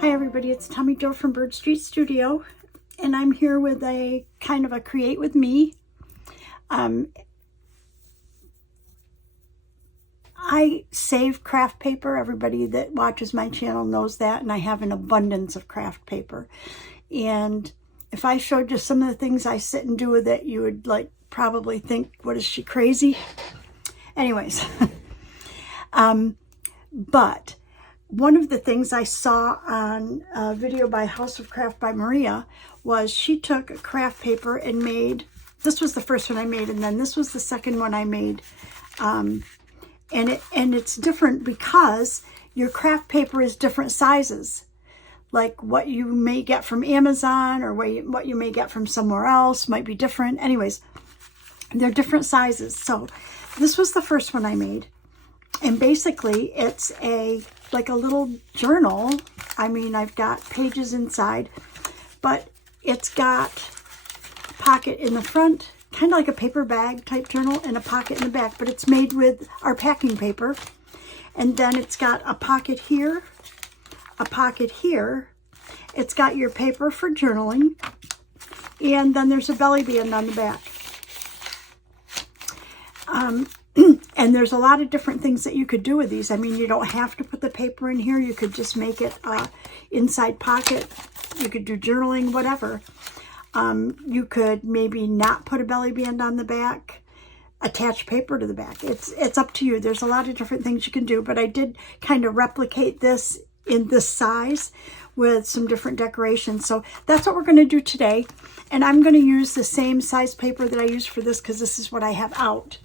Hi everybody, it's Tommy Joe from Bird Street Studio, and I'm here with a kind of a create with me. I save craft paper. Everybody that watches my channel knows that, and I have an abundance of craft paper. And if I showed you some of the things I sit and do with it, you would probably think, what is she, crazy? Anyways, but one of the things I saw on a video by House of Craft by Maria was she took craft paper and made, this was the first one I made, and then this was the second one I made. And it's different because your craft paper is different sizes. Like what you may get from Amazon or what you may get from somewhere else might be different. Anyways, they're different sizes. So this was the first one I made. And basically it's like a little journal. I mean, I've got pages inside, but it's got a pocket in the front, kind of like a paper bag type journal, and a pocket in the back, but it's made with our packing paper. And then it's got a pocket here, a pocket here. It's got your paper for journaling, and then there's a belly band on the back. And there's a lot of different things that you could do with these. I mean, you don't have to put the paper in here. You could just make it inside pocket. You could do journaling, whatever. You could maybe not put a belly band on the back, attach paper to the back. It's up to you. There's a lot of different things you can do, but I did kind of replicate this in this size with some different decorations. So that's what we're going to do today. And I'm going to use the same size paper that I used for this because this is what I have out.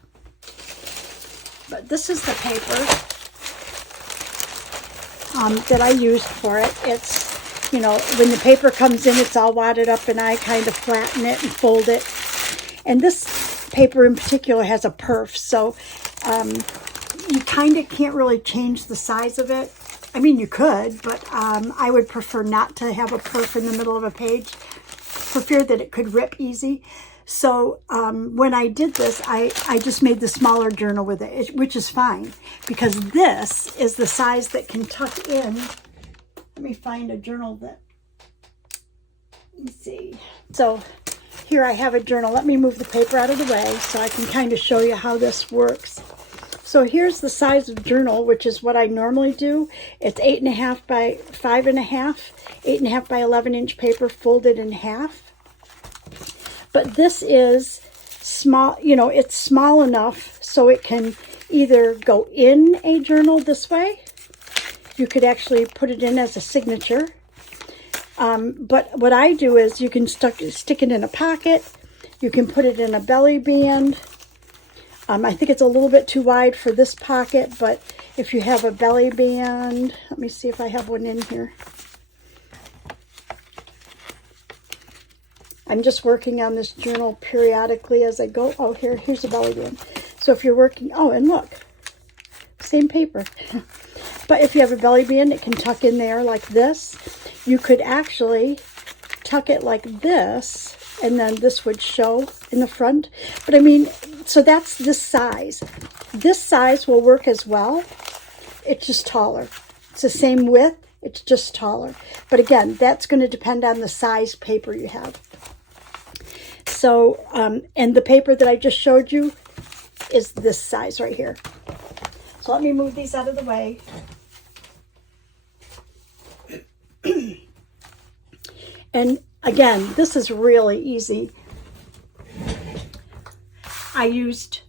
But this is the paper that I used for it. It's, you know, when the paper comes in, it's all wadded up, and I kind of flatten it and fold it. And this paper in particular has a perf, so you kind of can't really change the size of it. I mean, you could, but I would prefer not to have a perf in the middle of a page for fear that it could rip easy. So when I did this, I just made the smaller journal with it, which is fine because this is the size that can tuck in. Let me find a journal that, let me see. So here I have a journal. Let me move the paper out of the way so I can kind of show you how this works. So here's the size of journal, which is what I normally do. It's 8.5 by 5.5, 8.5 by 11-inch paper folded in half. But this is small, you know, it's small enough so it can either go in a journal this way. You could actually put it in as a signature. But what I do is you can stick it in a pocket. You can put it in a belly band. I think it's a little bit too wide for this pocket, but if you have a belly band, let me see if I have one in here. I'm just working on this journal periodically as I go. Oh, here's a belly band. So if you're working, oh, and look, same paper. But if you have a belly band, it can tuck in there like this. You could actually tuck it like this, and then this would show in the front. But I mean, so that's this size. This size will work as well. It's just taller. It's the same width. It's just taller. But again, that's going to depend on the size paper you have. So, and the paper that I just showed you is this size right here. So let me move these out of the way. And again, this is really easy. I used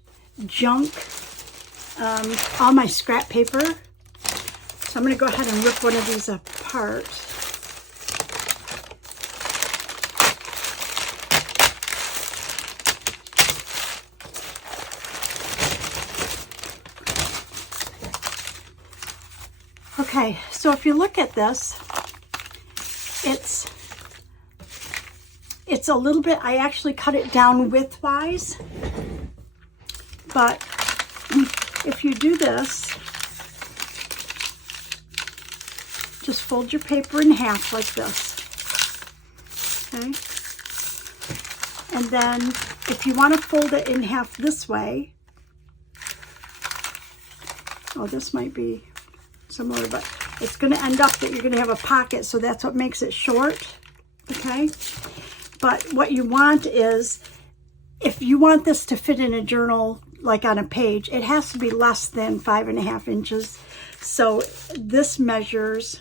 junk, all my scrap paper. So I'm going to go ahead and rip one of these apart. Okay, so if you look at this, it's a little bit, I actually cut it down widthwise, but if you do this, just fold your paper in half like this, okay? And then if you want to fold it in half this way, oh, this might be similar, but it's going to end up that you're going to have a pocket, so that's what makes it short, okay? But what you want is, if you want this to fit in a journal, like on a page, it has to be less than 5.5 inches. So this measures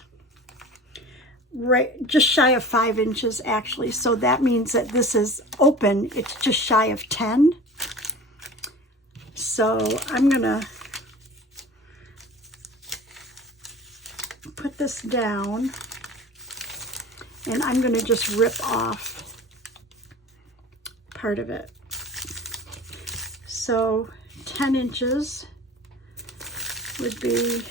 right just shy of 5 inches actually. So that means that this is open. It's just shy of 10. So I'm gonna put this down and I'm gonna just rip off part of it. So 10 inches would be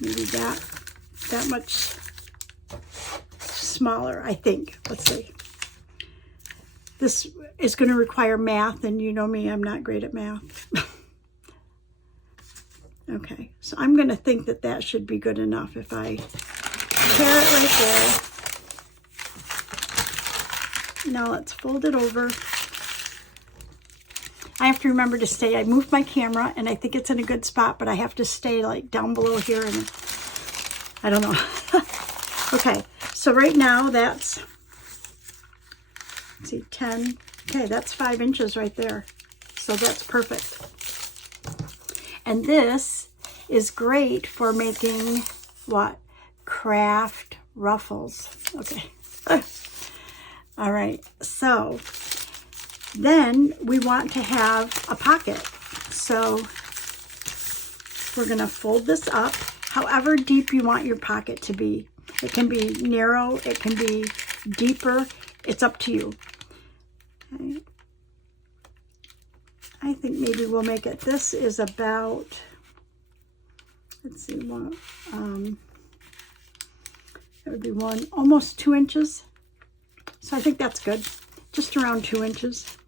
maybe that much smaller, I think. Let's see. This is going to require math, and you know me, I'm not great at math. Okay, so I'm going to think that that should be good enough if I tear it right there. Now let's fold it over. I have to remember to stay. I moved my camera and I think it's in a good spot, but I have to stay like down below here and I don't know. Okay, so right now that's, let's see, 10. Okay, that's 5 inches right there. So that's perfect. And this is great for making what? Craft ruffles. Okay. All right, so then we want to have a pocket. So we're gonna fold this up however deep you want your pocket to be. It can be narrow, it can be deeper, it's up to you. Okay. I think maybe we'll make it, this is about, let's see, one, that would be one, almost 2 inches. So I think that's good, just around 2 inches.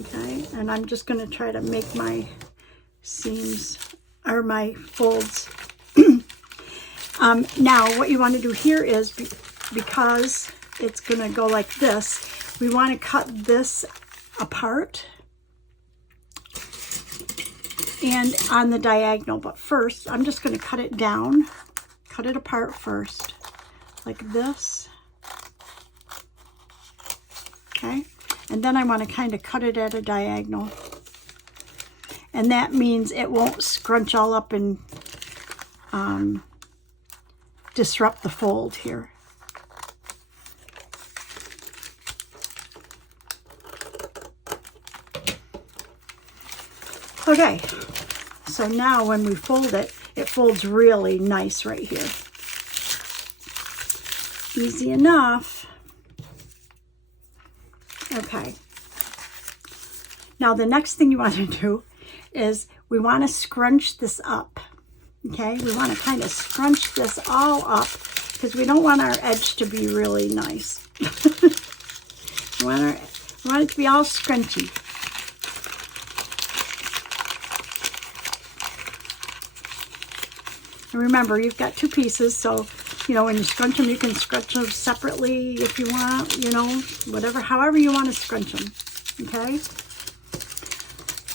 Okay, and I'm just going to try to make my seams, or my folds. Now, what you want to do here is, because it's going to go like this, we want to cut this apart and on the diagonal. But first, I'm just going to cut it down, cut it apart first, like this. Okay. And then I want to kind of cut it at a diagonal. And that means it won't scrunch all up and disrupt the fold here. Okay, so now when we fold it, it folds really nice right here. Easy enough. Okay. Now the next thing you want to do is we want to scrunch this up. Okay, we want to kind of scrunch this all up because we don't want our edge to be really nice. we want it to be all scrunchy. And remember, you've got two pieces, so you know when you scrunch them, you can scrunch them separately if you want, you know, whatever, however you want to scrunch them. Okay.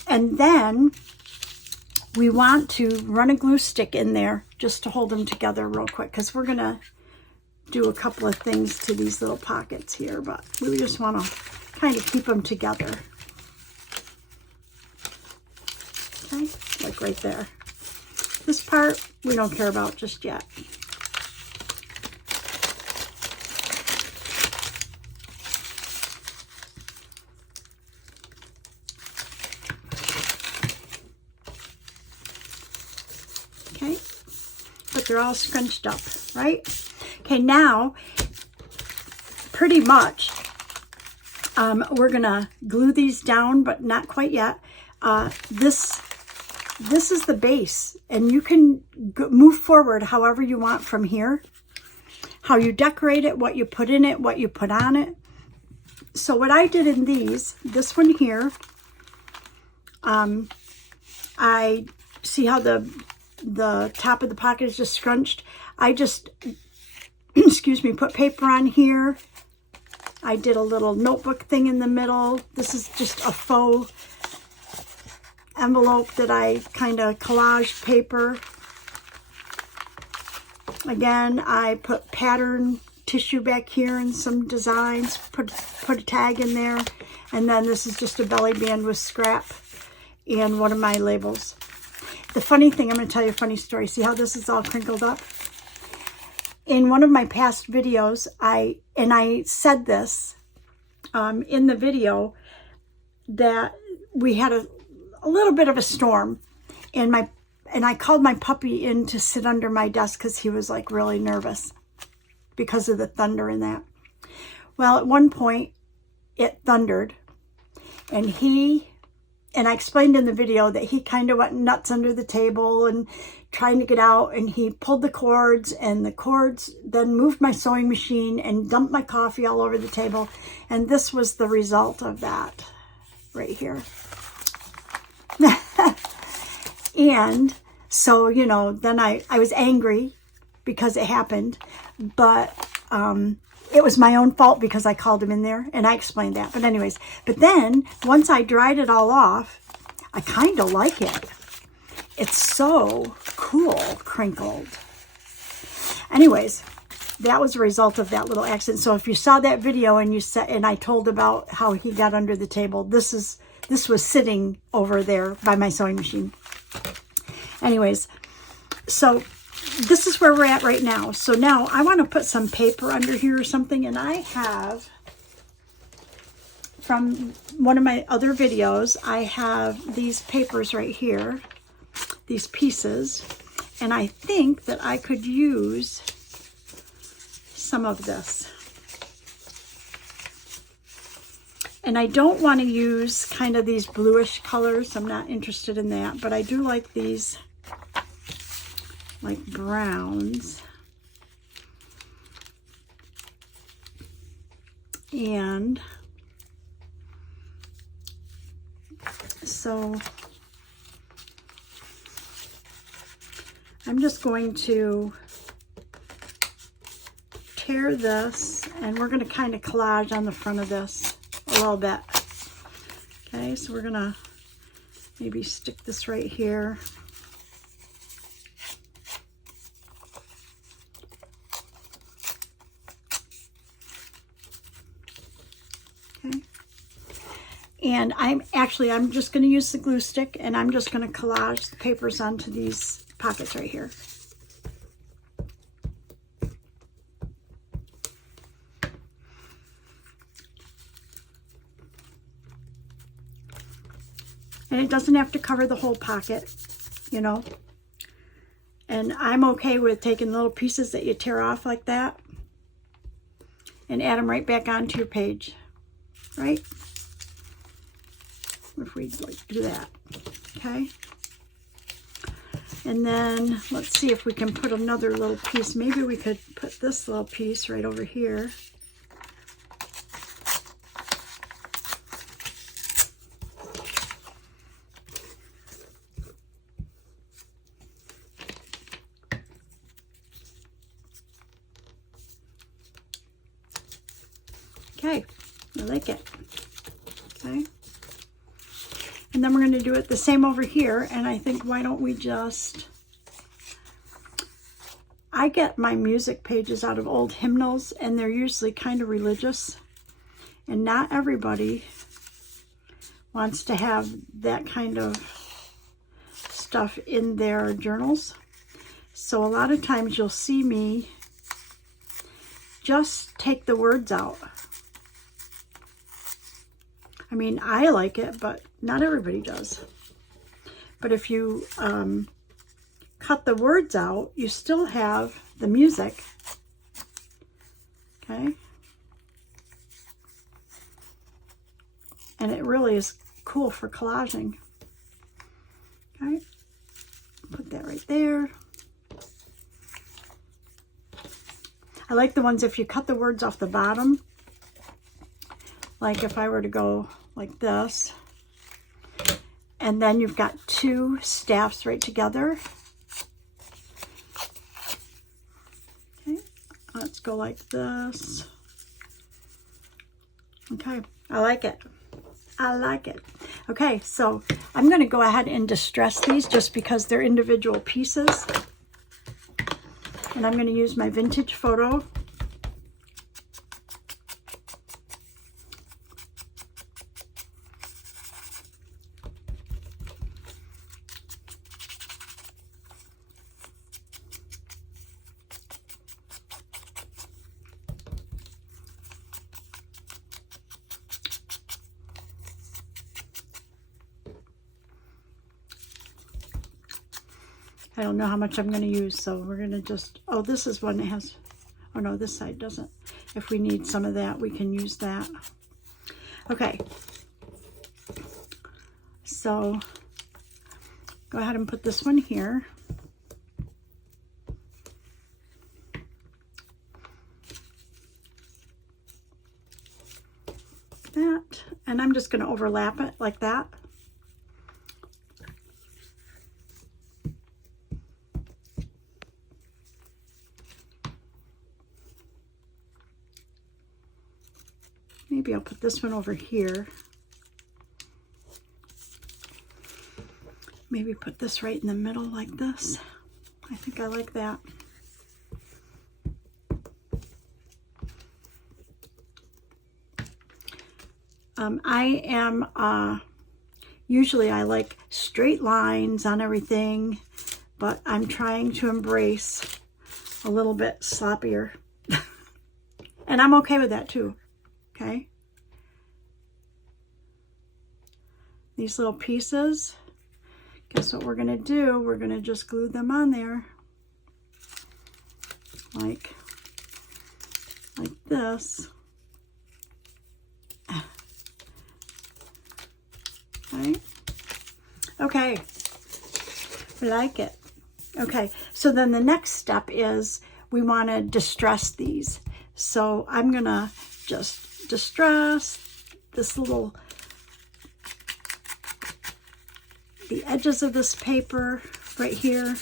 And then we want to run a glue stick in there just to hold them together real quick, because we're going to do a couple of things to these little pockets here, but we just want to kind of keep them together. Okay, like right there. This part we don't care about just yet. They're all scrunched up, right? Okay, now pretty much we're gonna glue these down, but not quite yet. This is the base, and you can move forward however you want from here. How you decorate it, what you put in it, what you put on it. So what I did in this one here, I see how the top of the pocket is just scrunched. I just, excuse me, put paper on here. I did a little notebook thing in the middle. This is just a faux envelope that I kind of collaged paper. Again, I put pattern tissue back here and some designs, put a tag in there. And then this is just a belly band with scrap and one of my labels. The funny thing, I'm going to tell you a funny story. See how this is all crinkled up? In one of my past videos, I said this in the video, that we had a little bit of a storm, and I called my puppy in to sit under my desk because he was like really nervous because of the thunder and that. Well, at one point it thundered, and I explained in the video that he kind of went nuts under the table and trying to get out, and he pulled the cords, and the cords then moved my sewing machine and dumped my coffee all over the table. And this was the result of that right here. And so, you know, then I was angry because it happened, but it was my own fault because I called him in there, and I explained that. But anyways, but then once I dried it all off, I kind of like it. It's so cool, crinkled. Anyways, that was a result of that little accident. So if you saw that video and I told about how he got under the table, this was sitting over there by my sewing machine. Anyways, so this is where we're at right now. So now I want to put some paper under here or something, and I have, from one of my other videos, I have these papers right here, these pieces, and I think that I could use some of this. And I don't want to use kind of these bluish colors. I'm not interested in that, but I do like these like browns. And so I'm just going to tear this, and we're going to kind of collage on the front of this a little bit. Okay, so we're going to maybe stick this right here. Okay. And I'm just going to use the glue stick, and I'm just going to collage the papers onto these pockets right here. And it doesn't have to cover the whole pocket, you know. And I'm okay with taking little pieces that you tear off like that and add them right back onto your page, right? If we like do that, okay? And then let's see if we can put another little piece. Maybe we could put this little piece right over here. Okay, I like it. Okay. And then we're going to do it the same over here. And I think, why don't we just, I get my music pages out of old hymnals, and they're usually kind of religious. And not everybody wants to have that kind of stuff in their journals. So a lot of times you'll see me just take the words out. I mean, I like it, but not everybody does. But if you cut the words out, you still have the music. Okay? And it really is cool for collaging. Okay? Put that right there. I like the ones if you cut the words off the bottom. Like if I were to go like this, and then you've got two staffs right together. Okay, let's go like this. Okay, I like it. I like it. Okay, so I'm going to go ahead and distress these just because they're individual pieces. And I'm going to use my vintage photo. I don't know how much I'm going to use, so we're going to just, oh, this is one that has, oh no, this side doesn't. If we need some of that, we can use that. Okay. So go ahead and put this one here. That, and I'm just going to overlap it like that. Maybe I'll put this one over here. Maybe put this right in the middle like this. I think I like that. Usually I like straight lines on everything, but I'm trying to embrace a little bit sloppier. And I'm okay with that too. Okay, these little pieces, guess what we're going to do? We're going to just glue them on there like this. Okay, I like it. Okay, so then the next step is we want to distress these. So I'm going to just distress this little, the edges of this paper right here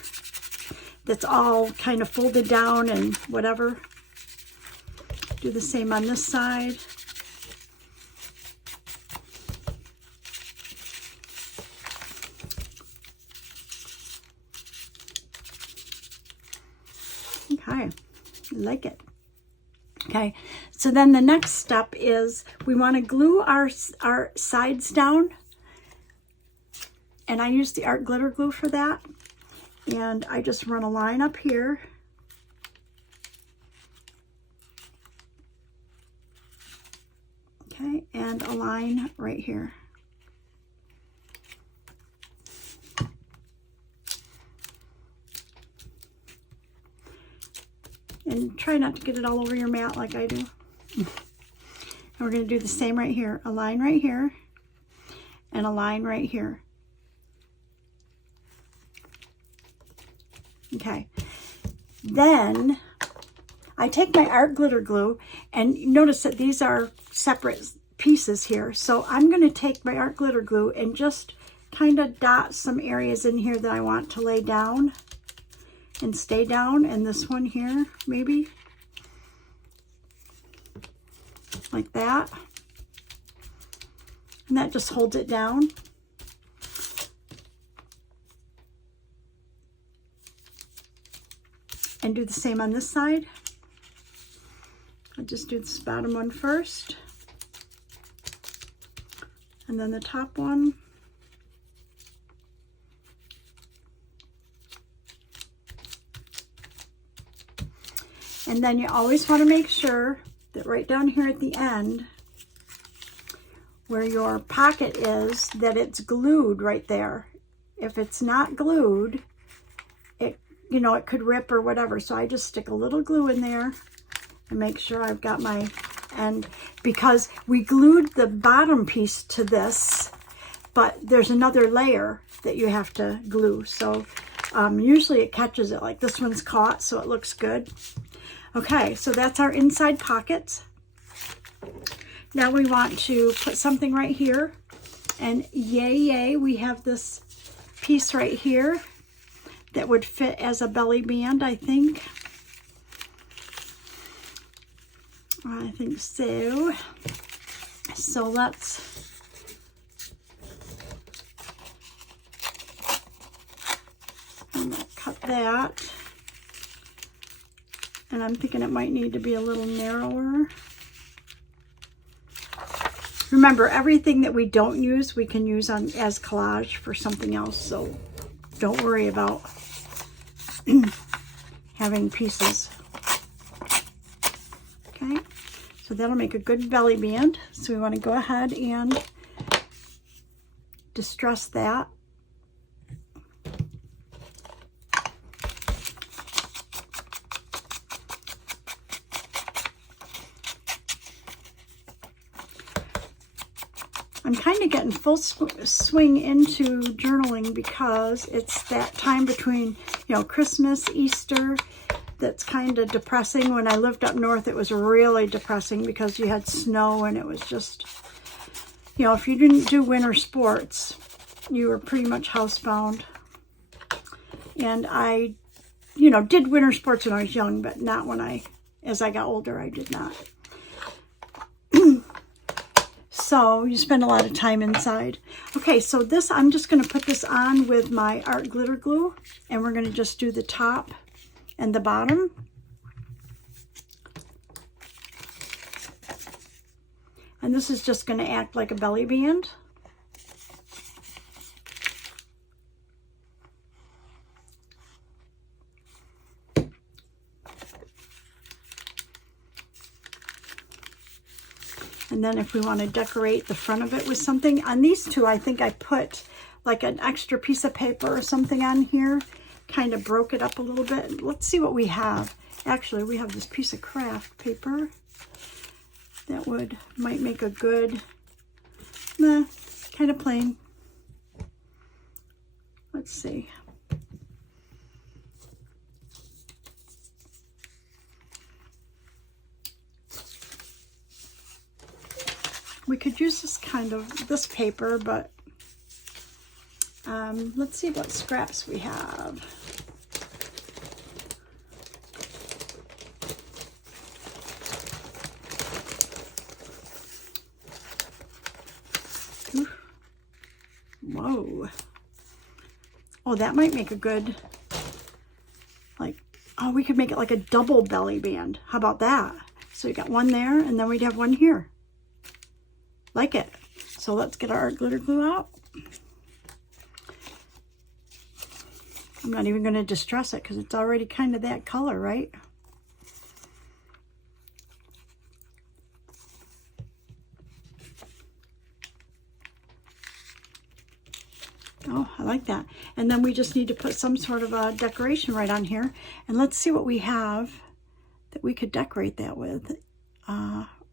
that's all kind of folded down and whatever. Do the same on this side. Okay, I like it. Okay, so then the next step is we want to glue our sides down. And I use the art glitter glue for that. And I just run a line up here. Okay, and a line right here. And try not to get it all over your mat like I do. And we're going to do the same right here. A line right here. And a line right here. Okay. Then I take my art glitter glue, and notice that these are separate pieces here. So I'm going to take my art glitter glue and just kind of dot some areas in here that I want to lay down and stay down, and this one here maybe like that, and that just holds it down. And do the same on this side. I'll just do this bottom one first, and then the top one. And then you always want to make sure that right down here at the end, where your pocket is, that it's glued right there. If it's not glued, it could rip or whatever. So I just stick a little glue in there and make sure I've got my end, because we glued the bottom piece to this, but there's another layer that you have to glue. So usually it catches it, like this one's caught, so it looks good. Okay, so that's our inside pockets. Now we want to put something right here, and yay, we have this piece right here that would fit as a belly band, I think. I think so. So let's that. And I'm thinking it might need to be a little narrower. Remember, everything that we don't use, we can use as collage for something else. So don't worry about having pieces. Okay, so that'll make a good belly band. So we want to go ahead and distress that. I'm kind of getting full swing into journaling because it's that time between, you know, Christmas, Easter, that's kind of depressing. When I lived up north, it was really depressing because you had snow and it was just, you know, if you didn't do winter sports, you were pretty much housebound. And I, you know, did winter sports when I was young, but not as I got older, I did not. So you spend a lot of time inside. Okay, so this, I'm just going to put this on with my art glitter glue, and we're going to just do the top and the bottom. And this is just going to act like a belly band. And then if we want to decorate the front of it with something, on these two, I think I put like an extra piece of paper or something on here, kind of broke it up a little bit. Let's see what we have. Actually, we have this piece of craft paper that might make a good, kind of plain. Let's see. We could use this paper, but let's see what scraps we have. Ooh. Whoa. Oh, that might make a good, we could make it like a double belly band. How about that? So you got one there, and then we'd have one here. Like it. So let's get our art glitter glue out. I'm not even going to distress it because it's already kind of that color, right? Oh, I like that. And then we just need to put some sort of a decoration right on here. And let's see what we have that we could decorate that with.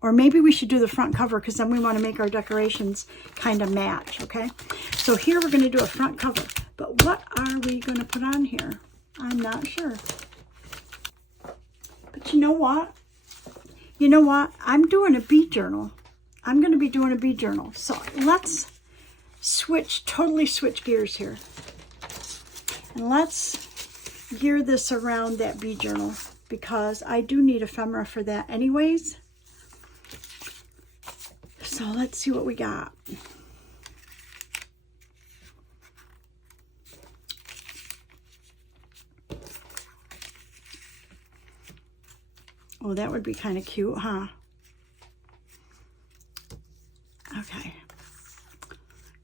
Or maybe we should do the front cover because then we want to make our decorations kind of match, okay? So here we're going to do a front cover. But what are we going to put on here? I'm not sure. But you know what? You know what? I'm doing a bead journal. I'm going to be doing a bead journal. So let's totally switch gears here. And let's gear this around that bead journal because I do need ephemera for that anyways. So let's see what we got. Oh, that would be kind of cute, huh? Okay.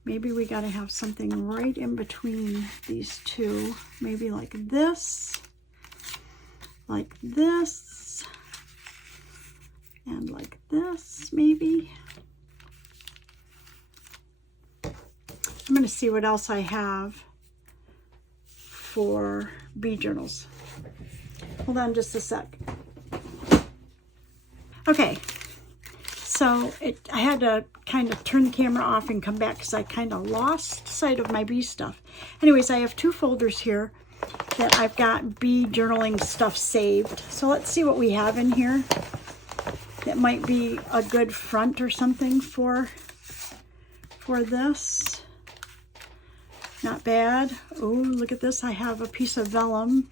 Maybe we got to have something right in between these two. Maybe like this, and like this, maybe. I'm going to see what else I have for bead journals. Hold on just a sec. Okay, so I had to kind of turn the camera off and come back because I kind of lost sight of my bee stuff. Anyways, I have two folders here that I've got bee journaling stuff saved. So let's see what we have in here that might be a good front or something for this. Not bad. Oh, look at this. I have a piece of vellum.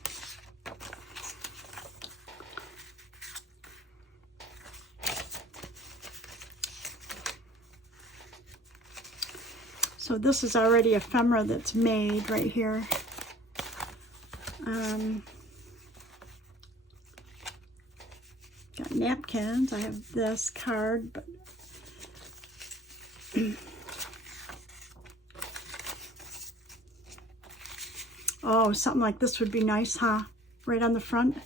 So this is already ephemera that's made right here. Got napkins. I have this card, but oh, something like this would be nice, huh? Right on the front.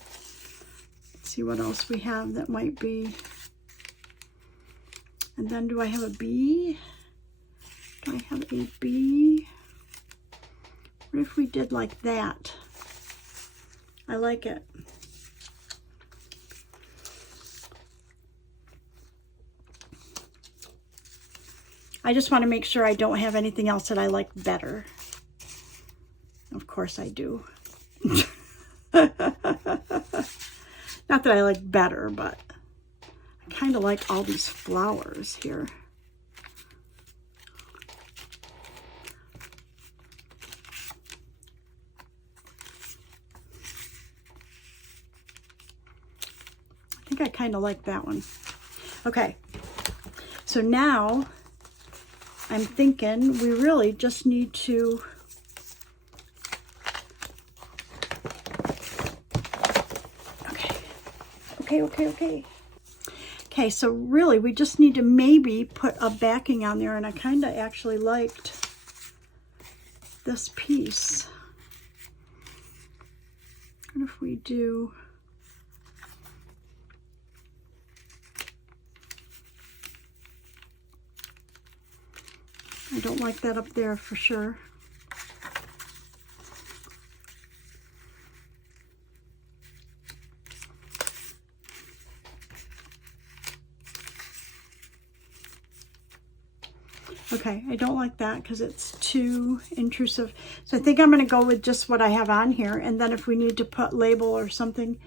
Let's see what else we have that might be. And then do I have a bee? Do I have a bee? What if we did like that? I like it. I just want to make sure I don't have anything else that I like better. Of course I do. Not that I like better, but I kind of like all these flowers here. I think I kind of like that one. Okay, so now I'm thinking we really just need to Okay, so really we just need to maybe put a backing on there, and I kind of actually liked this piece. What if we do I don't like that up there for sure. Okay, I don't like that because it's too intrusive. So I think I'm going to go with just what I have on here. And then if we need to put label or something,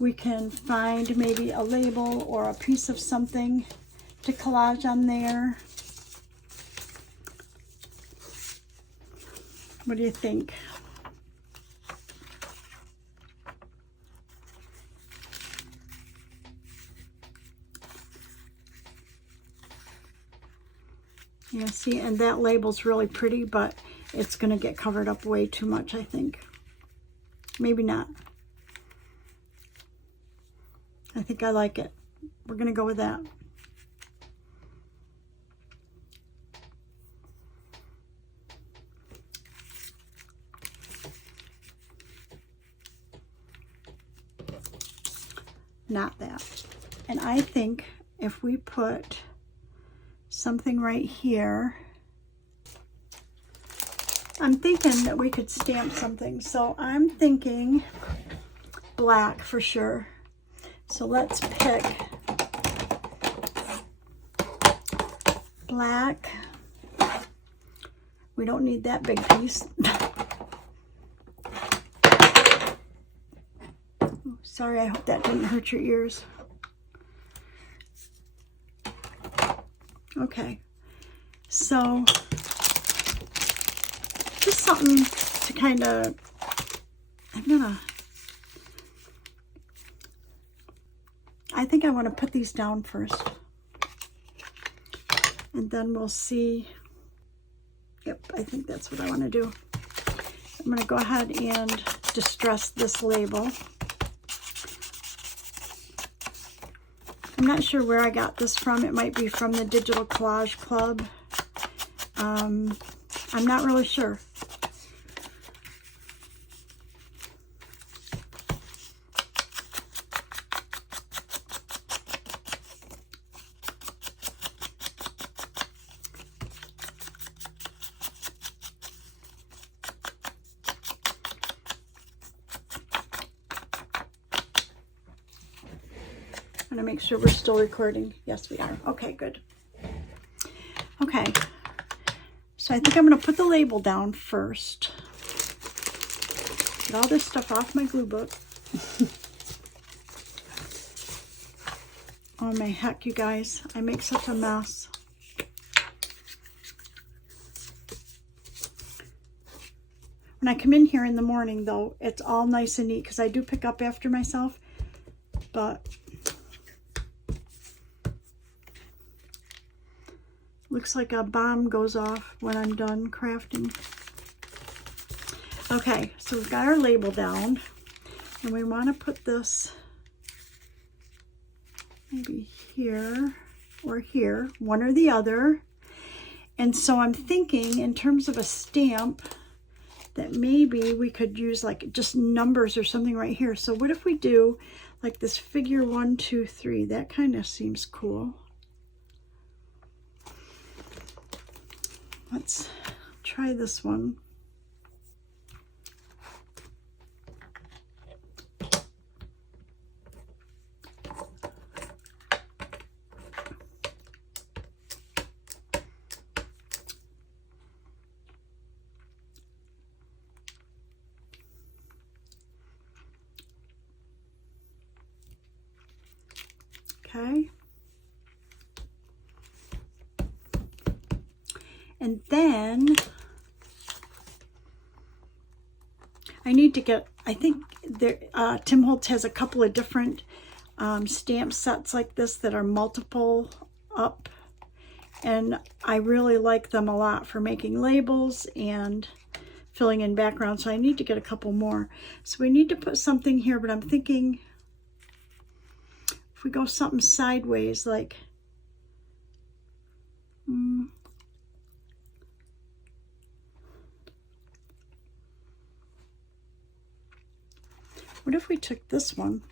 we can find maybe a label or a piece of something to collage on there. What do you think? Yeah, see, and that label's really pretty, but it's going to get covered up way too much, I think. Maybe not. I think I like it. We're going to go with that. Not that. And I think if we put something right here, I'm thinking that we could stamp something. So I'm thinking black for sure. So let's pick black. We don't need that big piece. Sorry, I hope that didn't hurt your ears. Okay, so just something to kind of, I think I want to put these down first. And then we'll see. Yep, I think that's what I want to do. I'm going to go ahead and distress this label. I'm not sure where I got this from. It might be from the Digital Collage Club. I'm not really sure. I'm going to make sure we're still recording. Yes, we are. Okay, good. Okay, so I think I'm going to put the label down first. Get all this stuff off my glue book. Oh my heck, you guys, I make such a mess. When I come in here in the morning, though, it's all nice and neat because I do pick up after myself, but looks like a bomb goes off when I'm done crafting. Okay, so we've got our label down, and we want to put this maybe here or here, one or the other. And so I'm thinking in terms of a stamp that maybe we could use like just numbers or something right here. So what if we do like this figure 1, 2, 3? That kind of seems cool. Let's try this one. Okay. And then I need to get, I think there, Tim Holtz has a couple of different stamp sets like this that are multiple up. And I really like them a lot for making labels and filling in background. So I need to get a couple more. So we need to put something here, but I'm thinking if we go something sideways, like, what if we took this one?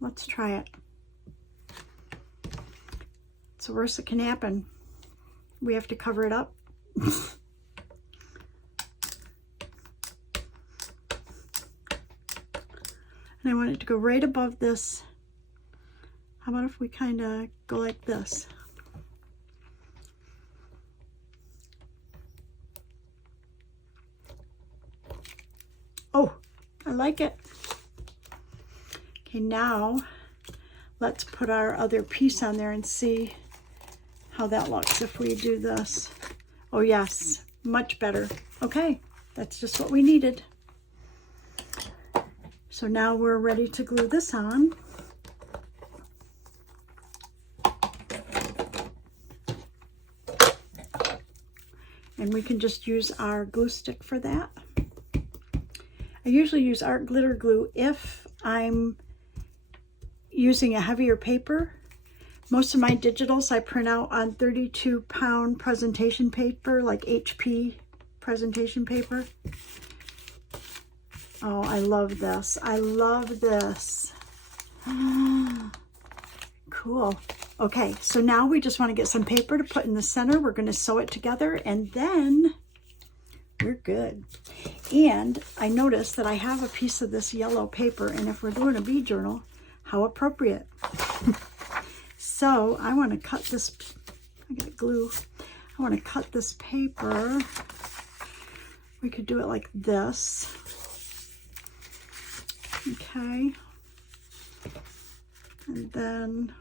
Let's try it. It's the worst that can happen. We have to cover it up. And I want it to go right above this. How about if we kind of go like this? Oh, I like it. Okay, now let's put our other piece on there and see how that looks if we do this. Oh yes, much better. Okay, that's just what we needed. So now we're ready to glue this on. And we can just use our glue stick for that. I usually use art glitter glue if I'm using a heavier paper. Most of my digitals I print out on 32-pound presentation paper, like HP presentation paper. Oh, I love this. I love this. Cool. Okay, so now we just want to get some paper to put in the center. We're going to sew it together and then we're good. And I noticed that I have a piece of this yellow paper, and if we're doing a bead journal, how appropriate. So I want to cut this, I got glue. I want to cut this paper. We could do it like this. Okay. And then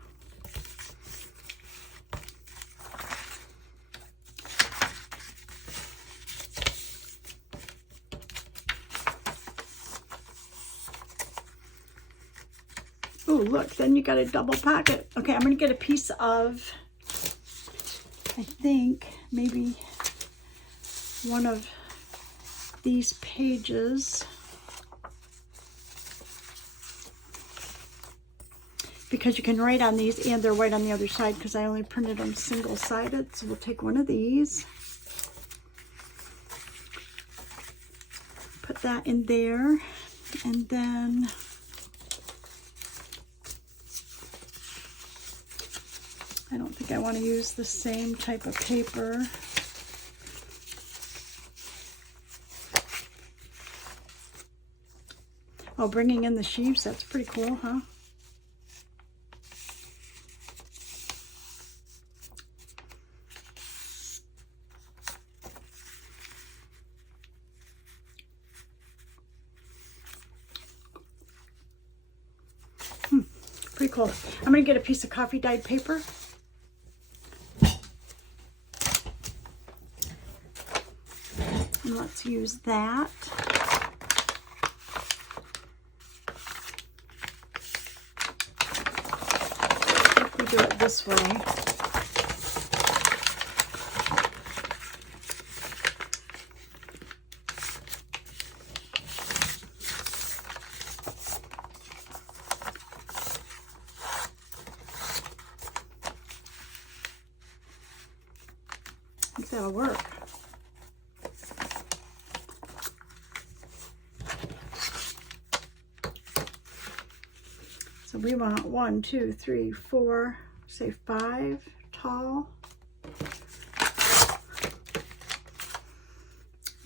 oh, look, then you got a double pocket. Okay, I'm going to get a piece of, I think, maybe one of these pages. Because you can write on these and they're white on the other side because I only printed them single-sided. So we'll take one of these. Put that in there. And then I don't think I want to use the same type of paper. Oh, bringing in the sheaves, that's pretty cool, huh? Pretty cool. I'm going to get a piece of coffee dyed paper. And let's use that. this way. I think that'll work. So we want 1, 2, 3, 4, say 5 tall.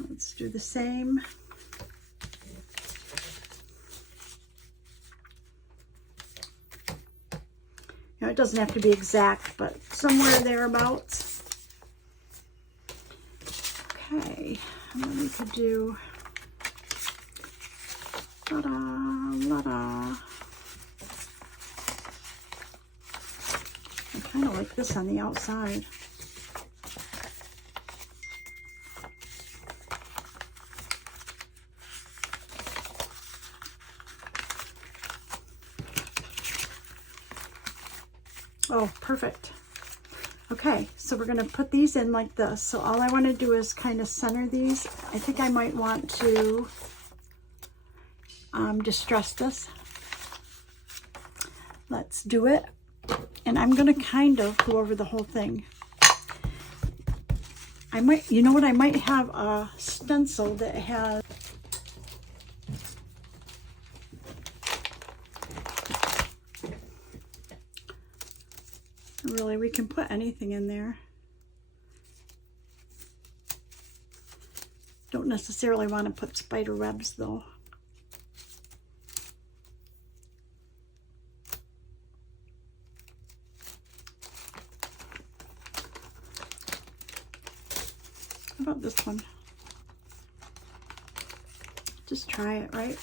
Let's do the same. You know, it doesn't have to be exact, but somewhere thereabouts. Okay, and then we could do la-da, la-da. I kind of like this on the outside. Oh, perfect. Okay, so we're going to put these in like this. So all I want to do is kind of center these. I think I might want to distress this. Let's do it. And I'm going to kind of go over the whole thing. I might, you know what, I might have a stencil that has really, we can put anything in there. Don't necessarily want to put spider webs though. How about this one? Just try it, right?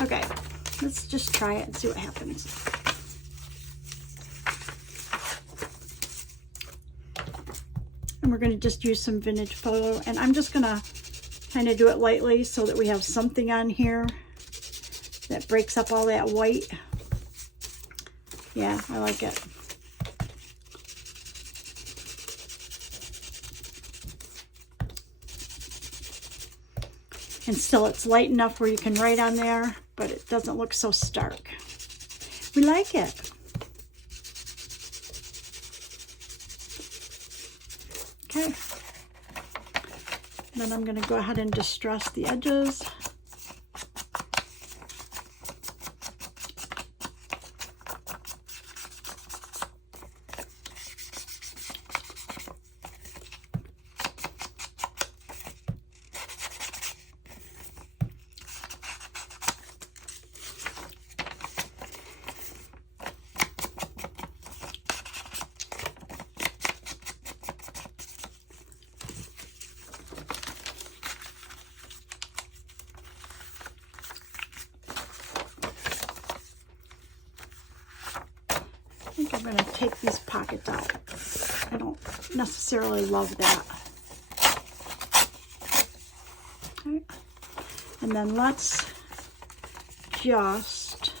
Okay, let's just try it and see what happens. And we're going to just use some vintage photo, and I'm just going to kind of do it lightly so that we have something on here that breaks up all that white. Yeah, I like it. And still it's light enough where you can write on there, but it doesn't look so stark. We like it. Okay. Then I'm going to go ahead and distress the edges. I think I'm going to take these pockets out. I don't necessarily love that. Okay. And then let's just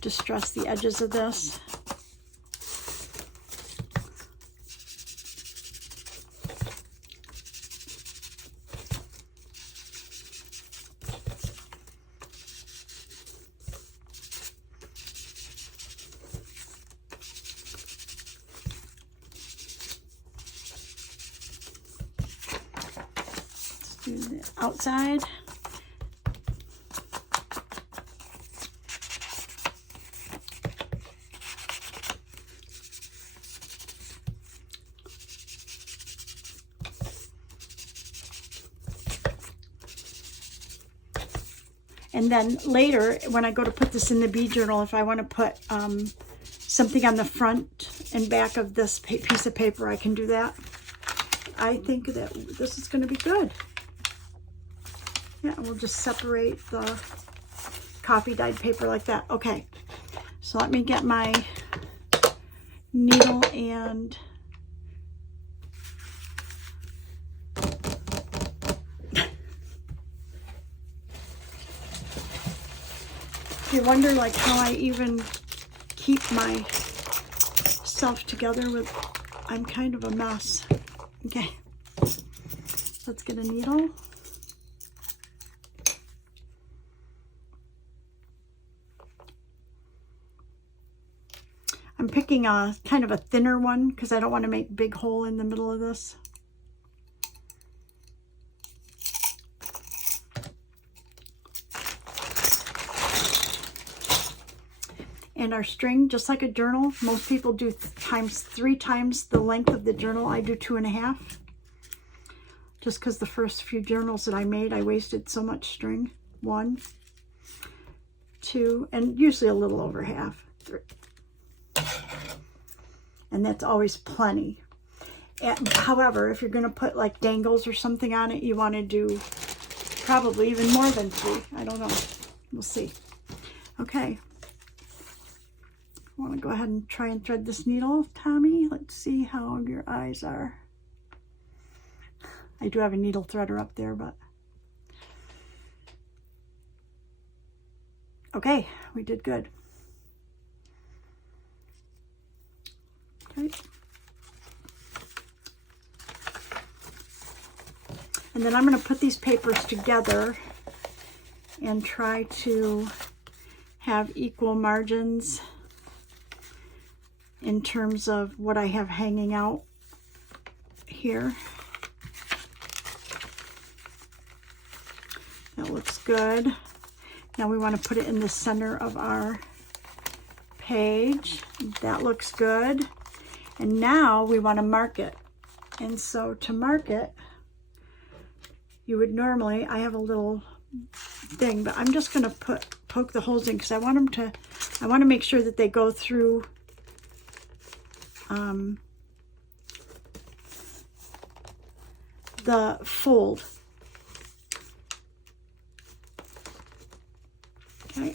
distress the edges of this. Do the outside. And then later, when I go to put this in the bee journal, if I want to put something on the front and back of this piece of paper, I can do that. I think that this is going to be good. Yeah, we'll just separate the coffee dyed paper like that. Okay, so let me get my needle and you wonder like how I even keep myself together with, I'm kind of a mess. Okay, let's get a needle. I'm picking a kind of a thinner one because I don't want to make a big hole in the middle of this. And our string, just like a journal, most people do 3 times the length of the journal. I do 2.5. Just because the first few journals that I made, I wasted so much string. 1, 2, and usually a little over half. 3. And that's always plenty. And, however, if you're going to put like dangles or something on it, you want to do probably even more than 3. I don't know. We'll see. Okay. I want to go ahead and try and thread this needle, Tommy. Let's see how your eyes are. I do have a needle threader up there, but okay, we did good. Okay. And then I'm going to put these papers together and try to have equal margins in terms of what I have hanging out here. That looks good. Now we want to put it in the center of our page. That looks good. And now we want to mark it. And so to mark it, you would normally, I have a little thing, but I'm just going to poke the holes in because I want to make sure that they go through the fold. Okay,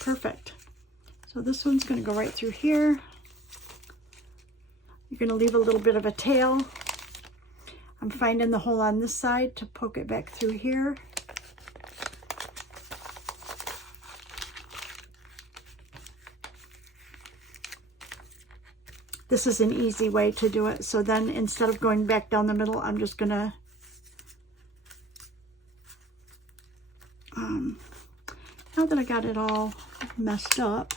perfect. So this one's going to go right through here. You're going to leave a little bit of a tail. I'm finding the hole on this side to poke it back through here. This is an easy way to do it. So then instead of going back down the middle, I'm just going to now that I got it all messed up,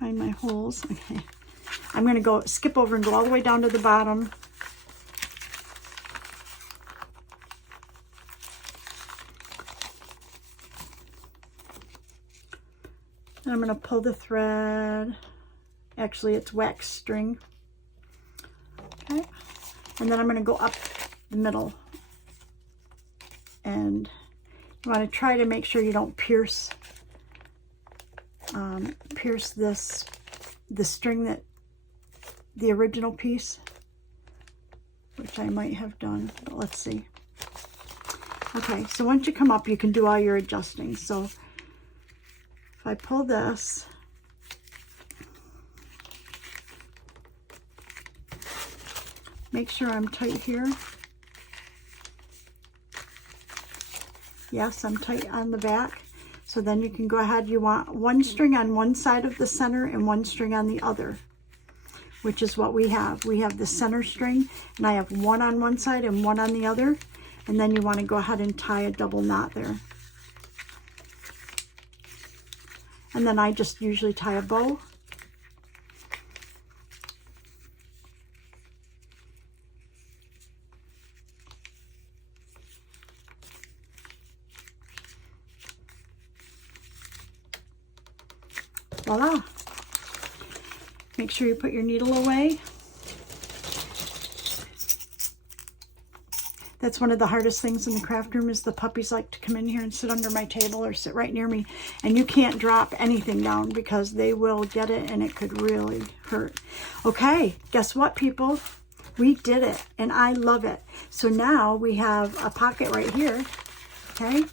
find my holes. Okay, I'm going to go skip over and go all the way down to the bottom. And I'm going to pull the thread. Actually, it's wax string. Okay, and then I'm going to go up the middle. And you want to try to make sure you don't pierce the string, that the original piece, which I might have done, but let's see. Okay, so once you come up, you can do all your adjusting. So if I pull this, make sure I'm tight here. Yes, I'm tight on the back. So then you can go ahead, you want one string on one side of the center and one string on the other, which is what we have. We have the center string, and I have one on one side and one on the other. And then you want to go ahead and tie a double knot there. And then I just usually tie a bow. Voila. Make sure you put your needle away. That's one of the hardest things in the craft room, is the puppies like to come in here and sit under my table or sit right near me, and you can't drop anything down because they will get it and it could really hurt. Okay, guess what, people? We did it, and I love it. So now we have a pocket right here okay?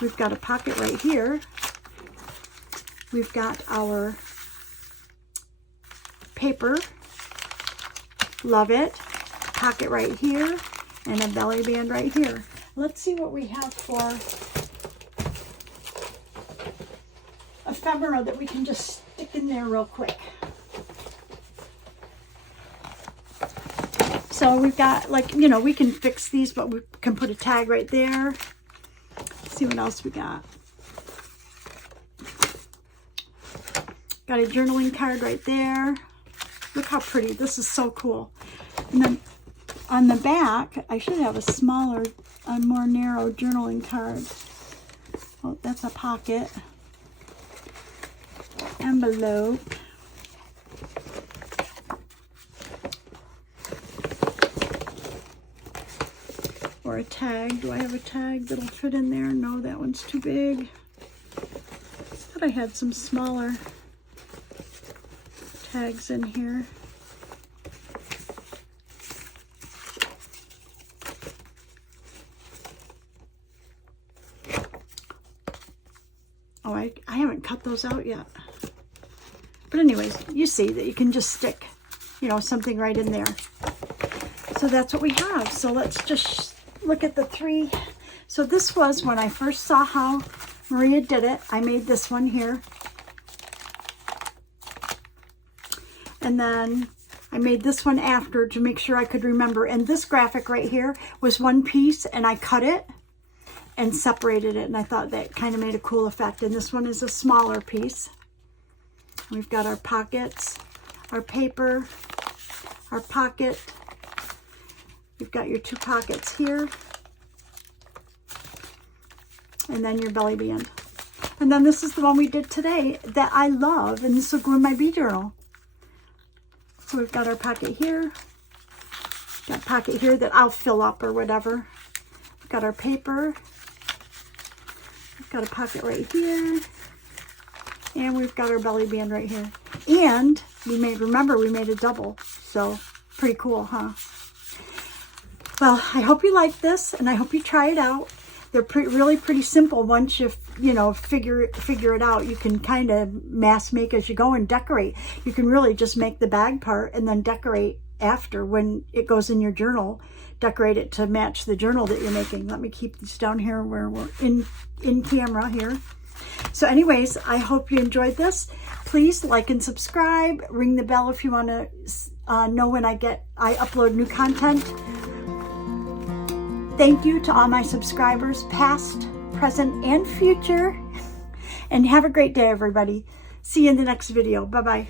We've got a pocket right here. We've got our paper. Love it. Pocket right here and a belly band right here. Let's see what we have for ephemera that we can just stick in there real quick. So we've got, like, you know, we can fix these, but we can put a tag right there. Let's see what else we got. Got a journaling card right there. Look how pretty. This is so cool. And then on the back, I should have a smaller, a more narrow journaling card. Oh, that's a pocket. Envelope. Or a tag. Do I have a tag that'll fit in there? No, that one's too big. I thought I had some smaller tags in here. Oh, I haven't cut those out yet. But anyways, you see that you can just stick, you know, something right in there. So that's what we have. So let's just look at the three. So this was when I first saw how Maria did it. I made this one here. And then I made this one after to make sure I could remember. And this graphic right here was one piece, and I cut it and separated it. And I thought that kind of made a cool effect. And this one is a smaller piece. We've got our pockets, our paper, our pocket. You've got your two pockets here. And then your belly band. And then this is the one we did today that I love. And this will go in my bee journal. So we've got our pocket here. Got a pocket here that I'll fill up or whatever. We've got our paper. We've got a pocket right here. And we've got our belly band right here. And we made, remember, we made a double. So pretty cool, huh? Well, I hope you like this, and I hope you try it out. They're really pretty simple once you know, figure it out. You can kind of mass make as you go and decorate. You can really just make the bag part and then decorate after when it goes in your journal. Decorate it to match the journal that you're making. Let me keep these down here where we're in camera here. So anyways, I hope you enjoyed this. Please like and subscribe. Ring the bell if you want to know when I upload new content. Thank you to all my subscribers, past, present, and future. And have a great day, everybody. See you in the next video. Bye-bye.